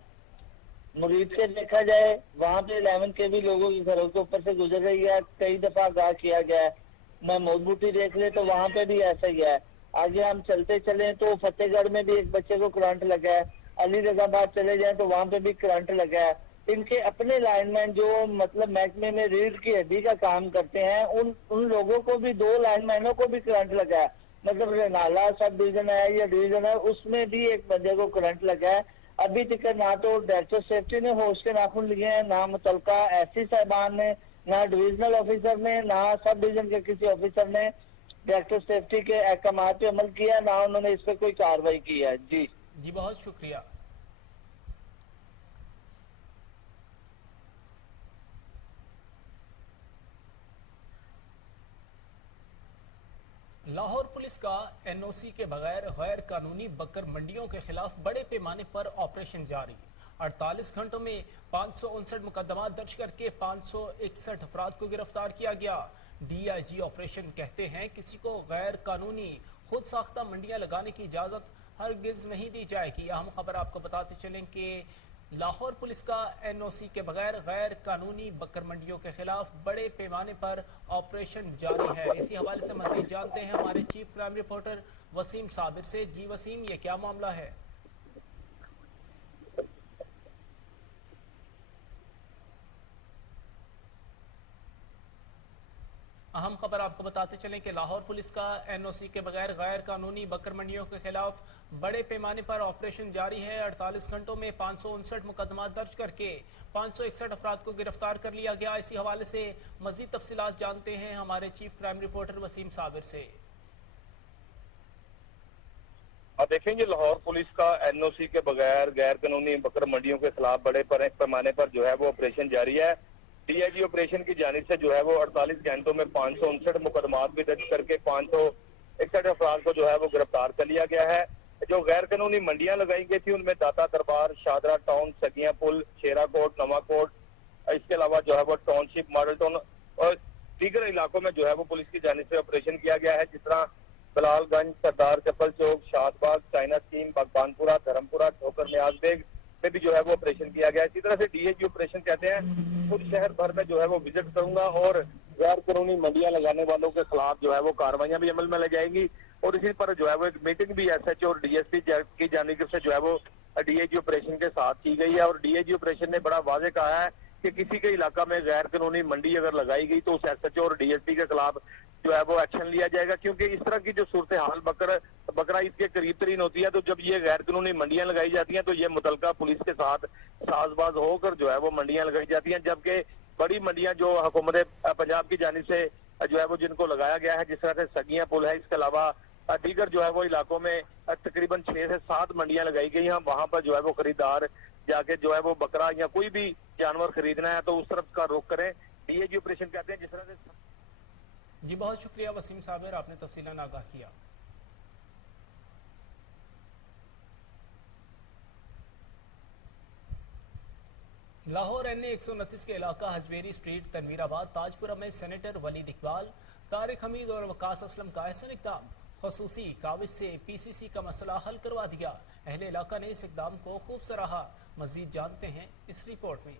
मुरीद के देखा जाए वहाँ पे 11 KV लोगों के घरों के ऊपर से गुजर रही है, कई दफा आगाह किया गया है। महमूद बूटी देख ले तो वहाँ पे भी ऐसा ही है। आगे हम चलते चले तो फतेहगढ़ में भी एक बच्चे को करंट लगा है, अली रजाबाद चले जाए तो वहाँ पे भी करंट लगा है। इनके अपने लाइनमैन जो मतलब महकमे में रीढ़ की हड्डी का काम करते हैं, उन लोगों को भी 2 लाइनमैनों को भी करंट लगा है। मतलब रेनाला सब डिवीजन है या डिवीजन है, उसमें भी एक बंदे को करंट लगा है। अभी तक ना तो डायरेक्टर सेफ्टी ने होश के नाखून लिए हैं, ना मुतलका SC साहबान ने, ना डिविजनल ऑफिसर ने, ना सब डिवीजन के किसी ऑफिसर ने डायरेक्टर सेफ्टी के अहकाम पे अमल किया, ना उन्होंने इस पर कोई कार्रवाई की है। जी बहुत शुक्रिया। लाहौर पुलिस का NOC के बगैर गैर कानूनी बकर मंडियों के खिलाफ बड़े पैमाने पर ऑपरेशन जारी। 48 घंटों में 559 मुकदमा दर्ज करके 561 अफराद को गिरफ्तार किया गया। DIG ऑपरेशन कहते हैं किसी को गैर कानूनी खुद साख्ता मंडियां लगाने की इजाज़त हरगिज नहीं दी जाएगी। अहम खबर आपको बताते चलें कि लाहौर पुलिस का NOC के बगैर गैर कानूनी बकर मंडियों के खिलाफ बड़े पैमाने पर ऑपरेशन जारी है। इसी हवाले से मज़ीद जानते हैं हमारे chief crime reporter Waseem Sabir से। जी वसीम, ये क्या मामला है? अहम खबर आपको बताते चलें कि लाहौर पुलिस का NOC के बगैर गैर कानूनी बकर मंडियों के खिलाफ बड़े पैमाने पर ऑपरेशन जारी है। 48 घंटों में 559 मुकदमा दर्ज करके 561 अफराद को गिरफ्तार कर लिया गया। इसी हवाले से मजीद तफसीलात जानते हैं हमारे chief crime reporter Waseem Sabir से। आप देखेंगे लाहौर पुलिस का NOC के बगैर गैर कानूनी बकर मंडियों के खिलाफ बड़े पैमाने पर जो है वो ऑपरेशन जारी है। DIG ऑपरेशन की जानिब से जो है वो 48 घंटों में 559 मुकदमात भी दर्ज करके 561 अफराद को जो है वो गिरफ्तार कर लिया गया है। जो गैर कानूनी मंडियां लगाई गई थी उनमें दाता दरबार, शादरा टाउन, सगिया पुल, शेरा कोट, नवा कोट, इसके अलावा जो है वो टाउनशिप, मॉडल टाउन और दीगर इलाकों में जो है वो पुलिस की जानिब से ऑपरेशन किया गया है। जिस तरह बलालगंज, सरदार चप्पल चौक, शादबाग, चाइना स्कीम, भगवानपुरा, धर्मपुरा, ठोकर न्याजबेग में भी जो है वो ऑपरेशन किया गया है। इसी तरह से DIG ऑपरेशन कहते हैं खुद शहर भर में जो है वो विजिट करूंगा और गैर कानूनी मंडियां लगाने वालों के खिलाफ जो है वो कार्रवाइयां भी अमल में लाई जाएंगी। और इसी पर जो है वो एक मीटिंग भी SHO और DSP की जानिब से जो है वो DIG ऑपरेशन के साथ की गई है। और DIG ऑपरेशन ने बड़ा वाज़ेह कहा है कि किसी के इलाका में गैर कानूनी मंडी अगर लगाई गई तो उस SHO और DSP के खिलाफ जो है वो एक्शन लिया जाएगा, क्योंकि इस तरह की जो सूरत हाल बकरा ईद के करीब तरीन होती है तो जब ये गैर कानूनी मंडियां लगाई जाती हैं तो ये मुतलका पुलिस के साथ साजबाज होकर जो है वो मंडियां लगाई जाती हैं। जबकि बड़ी मंडियां जो हुकूमत पंजाब की जानिब से जो है वो जिनको लगाया गया है, जिस तरह से सगिया पुल है, इसके अलावा दीगर जो है वो इलाकों में तकरीबन 6 से 7 मंडियां लगाई गई हैं। वहां पर जो है वो खरीदार जाके जो है वो बकरा या कोई भी जानवर खरीदना है तो उस तरफ का रुख करें। DIG ऑपरेशन कहते हैं जिस तरह से। जी बहुत शुक्रिया वसीम साबिर, आपने तफसीलान आगाह किया। लाहौर NA 129 के इलाका हजवेरी स्ट्रीट, तनवीराबाद, ताजपुरा में सेनेटर वलीद इकबाल, तारिक हमीद और वकास असलम का एहसन इक़दाम खसूसी काविश से PCC का मसला हल करवा दिया। अहले इलाका ने इस इक़दाम को खूब सराहा। मजीद जानते हैं इस रिपोर्ट में।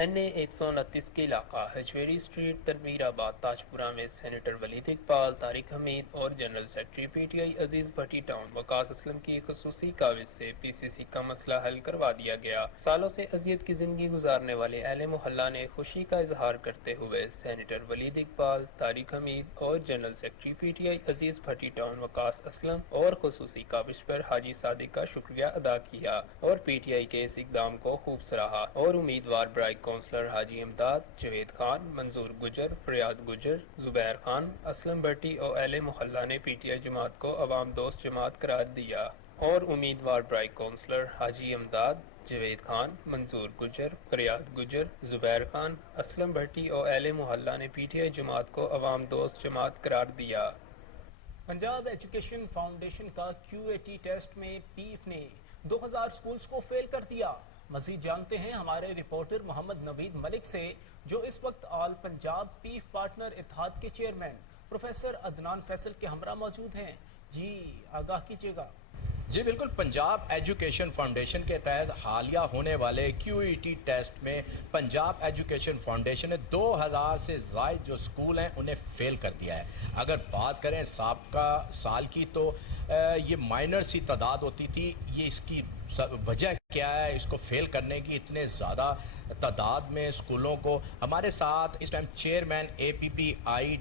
NA 129 के इलाका हजवेरी स्ट्रीट, तनवीराबाद, ताजपुरा में सेनेटर वलीद इकबाल, तारिक हमीद और जनरल सेक्रेटरी PTI अजीज भट्टी टाउन वकास असलम की खसूसी काविश से PCC का मसला हल करवा दिया गया। सालों से अजियत की जिंदगी गुजारने वाले अहले मोहल्ला ने खुशी का इजहार करते हुए सेनेटर वलीद इकबाल, तारिक हमीद और जनरल सेक्रेटरी PTI अजीज भट्टी टाउन वकास असलम और खसूसी काविश पर हाजी सादिक का शुक्रिया अदा किया और PTI के इस इक़दाम को खूब सराहा और उम्मीदवार ब्राइक काउंसलर हाजी इमदाद, जवेद खान, मंजूर गुजर, फरियाद गुजर, जुबैर खान, असलम भट्टी और अहले मोहल्ला ने PTI जमात को अवाम दोस्त जमात करार दिया और उम्मीदवार ब्राइक काउंसलर हाजी इमदाद, जवेद खान, मंजूर गुजर, फरियाद गुजर, जुबैर खान, असलम भट्टी और अहले मोहल्ला ने PTI जमात को अवाम दोस्त जमात करार दिया। पंजाब एजुकेशन फाउंडेशन का QAT टेस्ट में PIF ने 2000 स्कूल्स को फेल कर दिया। मजीद जानते हैं हमारे रिपोर्टर मोहम्मद नवीद मलिक से, जो इस वक्त ऑल पंजाब PIF पार्टनर इत्तेहाद के चेयरमैन प्रोफेसर अदनान फैसल के हमरा मौजूद हैं। जी आगाह कीजिएगा। जी बिल्कुल, पंजाब एजुकेशन फाउंडेशन के तहत हालिया होने वाले QET टेस्ट में पंजाब एजुकेशन फाउंडेशन ने 2000 से ज़ायद जो स्कूल हैं उन्हें फ़ेल कर दिया है। अगर बात करें साबका साल की तो ये माइनर सी तादाद होती थी। ये इसकी वजह क्या है इसको फ़ेल करने की इतने ज़्यादा तादाद में स्कूलों को? हमारे साथ इस time chairman APPI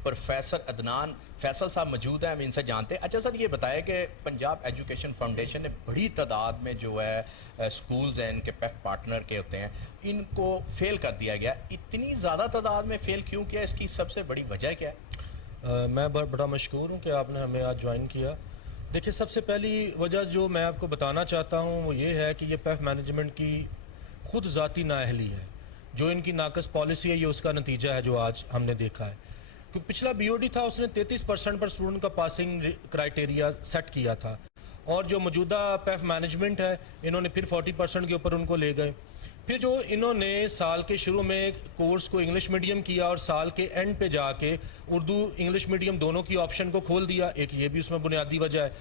professor Adnan Faisal साहब मौजूद हैं, हम इनसे जानते हैं। अच्छा सर, ये बताएं कि पंजाब एजुकेशन फाउंडेशन ने बड़ी तादाद में जो है स्कूल्स हैं इनके PEF पार्टनर के होते हैं, इनको फ़ेल कर दिया गया। इतनी ज़्यादा तादाद में फ़ेल क्यों किया? इसकी सबसे बड़ी वजह क्या है? मैं बड़ा मशकूर हूँ कि आपने हमें आज ज्वाइन किया। देखिए, सबसे पहली वजह जो मैं आपको बताना चाहता हूँ वो ये है कि ये PEF मैनेजमेंट की खुद ज़ाती नाअहली है। जो इनकी नाकस पॉलिसी है ये उसका नतीजा है जो आज हमने देखा है। क्योंकि पिछला BOD था उसने 33% पर स्टूडेंट का पासिंग क्राइटेरिया सेट किया था और जो मौजूदा PEF मैनेजमेंट है इन्होंने फिर 40% के ऊपर उनको ले गए। फिर जो इन्होंने साल के शुरू में कोर्स को इंग्लिश मीडियम किया और साल के एंड पे जाके उर्दू इंग्लिश मीडियम दोनों की ऑप्शन को खोल दिया, एक ये भी उसमें बुनियादी वजह है।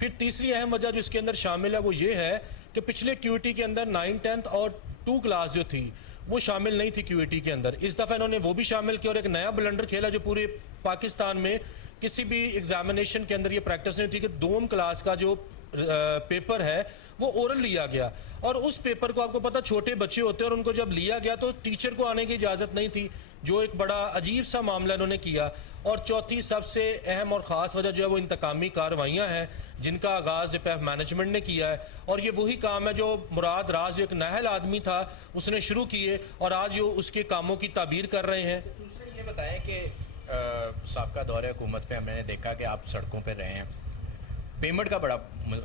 फिर तीसरी अहम वजह जो इसके अंदर शामिल है वो ये है कि पिछले क्यूईटी के अंदर 9, 10th और 2 क्लास जो थी वो शामिल नहीं थी क्यूईटी के अंदर। इस दफ़ा इन्होंने वो भी शामिल किया और एक नया ब्लंडर खेला जो पूरे पाकिस्तान में किसी भी एग्जामिनेशन के अंदर ये प्रैक्टिस नहीं थी कि 2 क्लास का जो पेपर है वो ओरल लिया गया, और उस पेपर को आपको पता छोटे बच्चे होते हैं और उनको जब लिया गया तो टीचर को आने की इजाज़त नहीं थी, जो एक बड़ा अजीब सा मामला इन्होंने किया। और चौथी सबसे अहम और ख़ास वजह जो है वो इंतकामी कार्रवाइयाँ हैं जिनका आगाज़ जेपीएफ मैनेजमेंट ने किया है, और ये वही काम है जो मुराद राज जो एक नाहल आदमी था उसने शुरू किए और आज जो उसके कामों की ताबीर कर रहे हैं। दूसरा ये बताएं कि साबका दौरे हुकूमत पे हमने देखा कि आप सड़कों पे रहे हैं, पेमेंट का बड़ा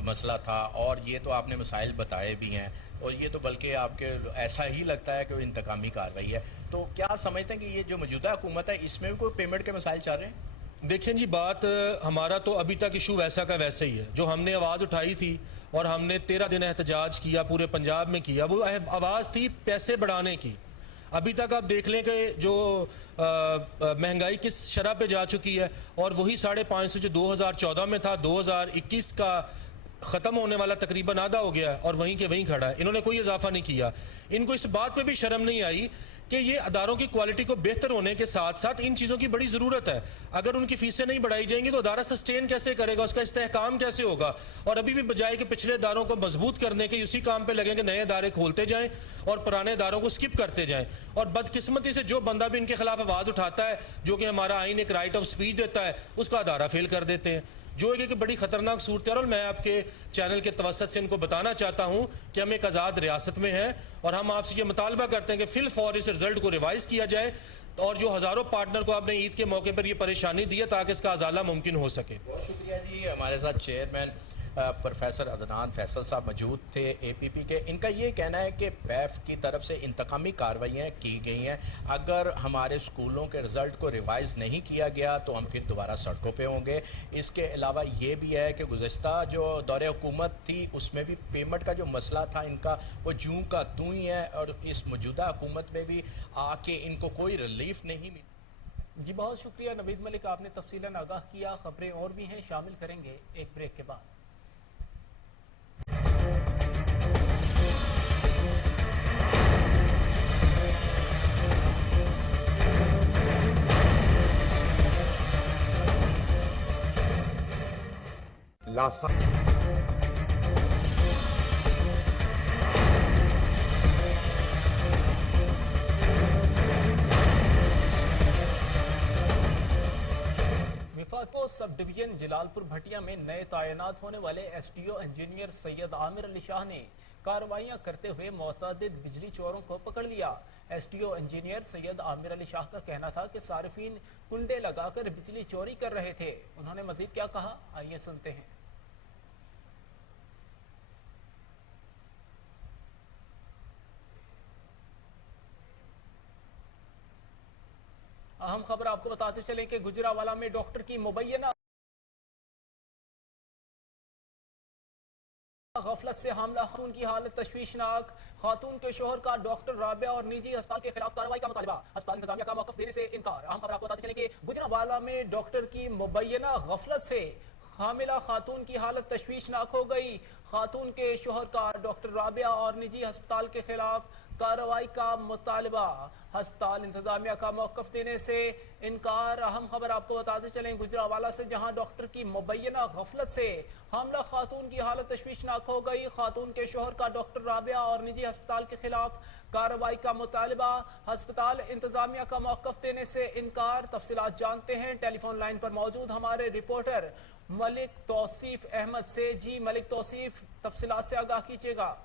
मसला था और ये तो आपने मसाइल बताए भी हैं, और ये तो बल्कि आपके ऐसा ही लगता है कि वो इंतकामी कार्रवाई है। तो क्या समझते हैं कि ये जो मौजूदा हुकूमत है इसमें भी कोई पेमेंट के मसाइल चल रहे हैं? देखिए जी, बात हमारा तो अभी तक इशू वैसा का वैसे ही है। जो हमने आवाज़ उठाई थी और हमने 13 दिन एहतजाज किया पूरे पंजाब में किया, वो आवाज़ थी पैसे बढ़ाने की। अभी तक आप देख लें कि जो महंगाई किस शरह पे जा चुकी है, और वही 550 जो 2014 में था 2021 का ख़त्म होने वाला तकरीबन आधा हो गया है और वहीं के वहीं खड़ा है। इन्होंने कोई इजाफा नहीं किया। इनको इस बात पे भी शर्म नहीं आई कि ये अदारों की क्वालिटी को बेहतर होने के साथ साथ इन चीज़ों की बड़ी ज़रूरत है। अगर उनकी फीसें नहीं बढ़ाई जाएंगी तो अदारा सस्टेन कैसे करेगा, उसका इस्तेहकाम कैसे होगा। और अभी भी बजाय कि पिछले अदारों को मजबूत करने के उसी काम पे लगेंगे, नए अदारे खोलते जाएं और पुराने अदारों को स्किप करते जाएं। और बदकिस्मती से जो बंदा भी इनके खिलाफ आवाज़ उठाता है, जो कि हमारा आइन एक राइट ऑफ स्पीच देता है, उसका अदारा फेल कर देते हैं, जो एक बड़ी खतरनाक सूरत है। और मैं आपके चैनल के तवसत से इनको बताना चाहता हूं कि हम एक आज़ाद रियासत में हैं और हम आपसे ये मुतालबा करते हैं कि फिल फॉर इस रिजल्ट को रिवाइज किया जाए, और जो हज़ारों पार्टनर को आपने ईद के मौके पर ये परेशानी दी है ताकि इसका अजाला मुमकिन हो सके। बहुत शुक्रिया जी। हमारे साथ चेयरमैन प्रोफेसर अदनान फैसल साहब मौजूद थे एपीपी के। इनका ये कहना है कि पैफ की तरफ से इंतकामी कार्रवाइयाँ की गई हैं, अगर हमारे स्कूलों के रिज़ल्ट को रिवाइज़ नहीं किया गया तो हम फिर दोबारा सड़कों पे होंगे। इसके अलावा ये भी है कि गुज़श्ता जो दौरे हुकूमत थी उसमें भी पेमेंट का जो मसला था इनका वो जूं का तूं ही है, और इस मौजूदा हुकूमत में भी आके इनको कोई रिलीफ नहीं मिली। जी बहुत शुक्रिया नवीद मलिक, आपने तफसीलन आगाह किया। खबरें और भी हैं, शामिल करेंगे एक ब्रेक के बाद। विफाको सब डिवीजन जलालपुर भटिया में नए तैनात होने वाले एसडीओ इंजीनियर सैयद आमिर अली शाह ने कार्रवाइयां करते हुए मुतअद्दिद बिजली चोरों को पकड़ लिया। एसडीओ इंजीनियर सैयद आमिर अली शाह का कहना था कि सार्फिन कुंडे लगाकर बिजली चोरी कर रहे थे। उन्होंने मजीद क्या कहा, आइए सुनते हैं। अहम खबर आपको बताते चले कि गुजरावाला में डॉक्टर की मुबैना गफलत से हमला, खातून की हालत तशवीशनाक। खातून के शोहर का डॉक्टर राबिया और निजी अस्पताल के खिलाफ कार्रवाई का मुतालबा, अस्पताल इंतजामिया का मौकफ देने से इनकार। अहम खबर आपको बताते चले कि गुजरावाला में डॉक्टर की मुबैना गफलत से हामिला खातून की हालत तशवीशनाक हो गई। खातून के शोहर का डॉक्टर राबिया और निजी अस्पताल के खिलाफ कार्रवाई का मुतालबा, अस्पताल इंतजामिया का मौकफ देने से इनकार। अहम खबर आपको बताते चलें गुजरावाला से, जहां डॉक्टर की मुबैना गफलत से हामला खातून की हालत तशवीशनाक हो गई। खातून के शोहर का डॉक्टर राबिया और निजी अस्पताल के खिलाफ कार्रवाई का मुतालबा, अस्पताल इंतजामिया का मौकफ देने से इनकार। तफसीलात जानते हैं टेलीफोन लाइन पर मौजूद हमारे रिपोर्टर मलिक तौसीफ अहमद से। जी मलिक तौसीफ, तफसीलात से आगाह कीजिएगा।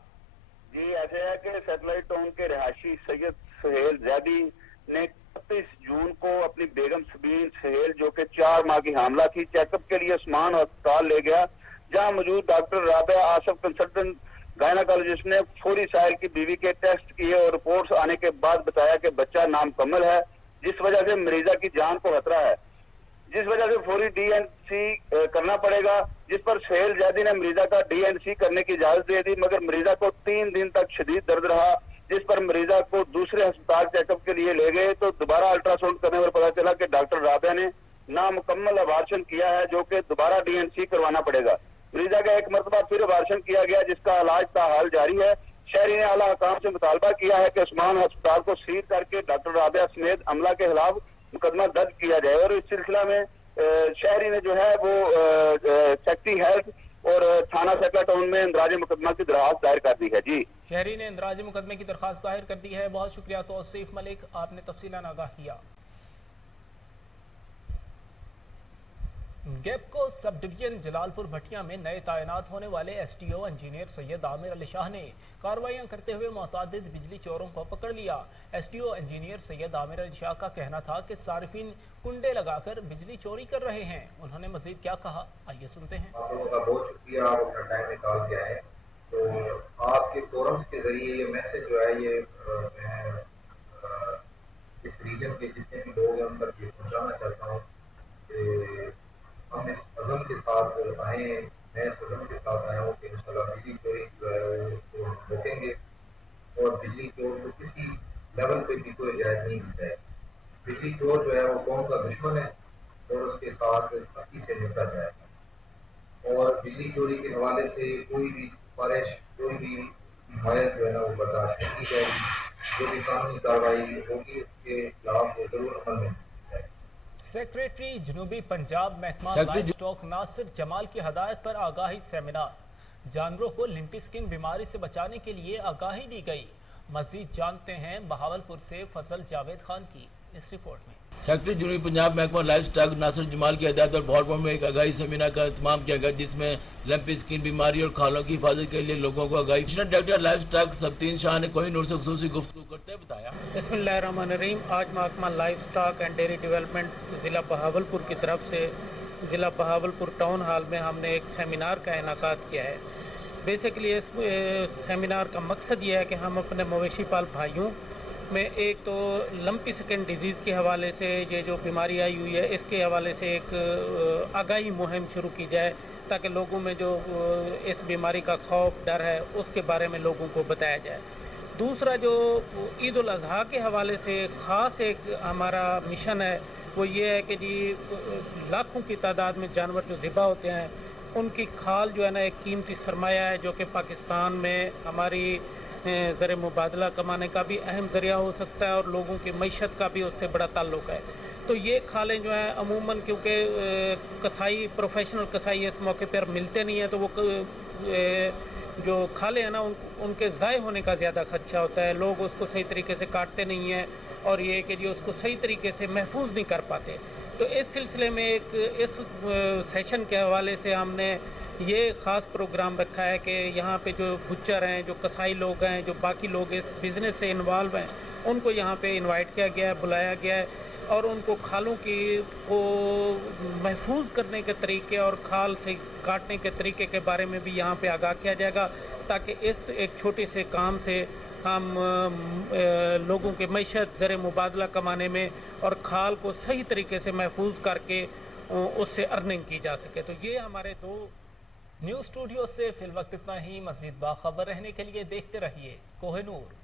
जी ऐसे है कि सैटेलाइट टाउन के रिहायशी सैयद सुहेल जैदी ने 31 जून को अपनी बेगम सबीन सुहेल जो कि 4 माह की हामला थी, चेकअप के लिए उस्मान अस्पताल ले गया, जहां मौजूद doctor Rabia Asaf consultant gynaecologist ने फौरी साहिल की बीवी के टेस्ट किए और रिपोर्ट्स आने के बाद बताया कि बच्चा नामुकम्मल है, जिस वजह से मरीजा की जान को खतरा है, जिस वजह से फौरी डीएनसी करना पड़ेगा। जिस पर सुहेल जैदी ने मरीजा का डीएनसी करने की इजाजत दे दी, मगर मरीजा को 3 दिन तक शदीद दर्द रहा, जिस पर मरीजा को दूसरे अस्पताल चेकअप के लिए ले गए तो दोबारा अल्ट्रासाउंड करने पर पता चला कि डॉक्टर राबिया ने नामुकम्मल अबार्शन किया है, जो कि दोबारा DNC करवाना पड़ेगा। मरीजा का एक मरतबा फिर अबार्शन किया गया, जिसका इलाज ताहाल जारी है। शहरी ने आला हकाम से मुतालबा किया है कि उस्मान अस्पताल को सील करके डॉक्टर राबिया समेत अमला के खिलाफ मुकदमा दर्ज किया जाए। और इस सिलसिला में शहरी ने जो है वो सेक्रेटरी हेल्थ और थाना सकला टाउन में इंदराज मुकदमा की दरखास्त दायर कर दी है। जी, शहरी ने इंदराज मुकदमे की दरखास्त दायर कर दी है। बहुत शुक्रिया तौसीफ मलिक, आपने तफसीलान आगाह किया। गेपको सब डिवीजन जलालपुर भटिया में नए तैनात होने वाले SDO इंजीनियर सैयद आमिर अली शाह ने कार्रवाइयां करते हुए मुतअद्दिद बिजली चोरों को पकड़ लिया। SDO इंजीनियर सैयद आमिर अली शाह का कहना था कि सार्फिन कुंडे लगाकर बिजली चोरी कर रहे हैं। उन्होंने मजीद क्या कहा, आइए सुनते हैं। आप लोगों का बहुत शुक्रिया, आप अपना टाइम निकाल के आए। तो आपके फोरम्स के जरिए ये मैसेज जो है ये मैं इस रीजन के जितने भी लोग हैं उन तक ये पहुँचाना चाहता हूँ कि हम इस अज़म के साथ आए, मैं इस अज़म के साथ आया हूँ कि इंशाल्लाह बिजली चोरी जो है उसको रोकेंगे और बिजली चोर को किसी लेवल पे भी कोई रियायत नहीं दी जाए। बिजली चोर जो है वो कौम का दुश्मन है और उसके साथ सख्ती से निपटा जाएगा। और बिजली चोरी के हवाले से कोई भी सिफारिश, कोई भी हिमायत जो है ना वो बर्दाश्त नहीं की जाएगी। जो भी कानूनी कार्रवाई होगी उसके खिलाफ वो जरूर अमल में। सेक्रेटरी जनूबी पंजाब महकमा लाइफ स्टॉक नासिर जमाल की हदायत पर आगाही सेमिनार। जानवरों को लिंटी स्किन बीमारी से बचाने के लिए आगाही दी गई। मजीद जानते हैं बहावलपुर से फजल जावेद खान की इस रिपोर्ट में। सेक्रेटरी जनूबी पंजाब महकमा लाइफ स्टॉक नासिर जमाल की हदायत पर बहावलपुर में एक आगाही सेमिनार का एहतमाम किया गया, जिसमें लंपी स्किन बीमारी और खालों की हिफाजत के लिए लोगों को आगाही। डायरेक्टर लाइफ स्टॉक सबतीन शाह ने कोहिनूर से खुसूसी गुफ्तगू करते हुए बताया। बिस्मिल्लाहिर्रहमानिर्रहीम। आज महकमा life stock and dairy development ज़िला बहावलपुर की तरफ से ज़िला बहावलपुर टाउन हॉल में हमने एक सेमिनार का इनेकाद किया है। बेसिकली इस सेमिनार का मकसद ये है कि हम अपने मवेशी पाल भाइयों में एक तो लंपी स्किन डिजीज़ के हवाले से ये जो बीमारी आई हुई है इसके हवाले से एक आगाही मुहिम शुरू की जाए, ताकि लोगों में जो इस बीमारी का खौफ डर है उसके बारे में लोगों को बताया जाए। दूसरा जो ईद उल अज़हा के हवाले से ख़ास एक हमारा मिशन है वो ये है कि जी लाखों की तादाद में जानवर जो ज़िबा होते हैं उनकी खाल जो है ना एक कीमती सरमाया है, जो कि पाकिस्तान में हमारी ज़र मुबादला कमाने का भी अहम ज़रिया हो सकता है और लोगों की मईशत का भी उससे बड़ा ताल्लुक़ है। तो ये खालें जो हैं अमूमन क्योंकि कसाई प्रोफेशनल कसाई इस मौके पर मिलते नहीं हैं, तो वो जो खाले हैं ना उनके ज़ाय होने का ज़्यादा खदशा होता है। लोग उसको सही तरीके से काटते नहीं हैं और ये कि जी उसको सही तरीके से महफूज नहीं कर पाते। तो इस सिलसिले में एक इस सेशन के हवाले से हमने ये ख़ास प्रोग्राम रखा है कि यहाँ पे जो बुचर हैं, जो कसाई लोग हैं, जो बाकी लोग इस बिज़नेस से इन्वॉल्व हैं, उनको यहाँ पे इनवाइट किया गया है, बुलाया गया है और उनको खालों की को महफूज करने के तरीके और खाल से काटने के तरीके के बारे में भी यहाँ पे आगाह किया जाएगा, ताकि इस एक छोटे से काम से हम लोगों के मईशत ज़र मुबादला कमाने में और खाल को सही तरीके से महफूज करके उससे अर्निंग की जा सके। तो ये हमारे दो न्यूज़ स्टूडियो से फिल वक्त इतना ही। मज़ीद बाखबर रहने के लिए देखते रहिए कोहिनूर।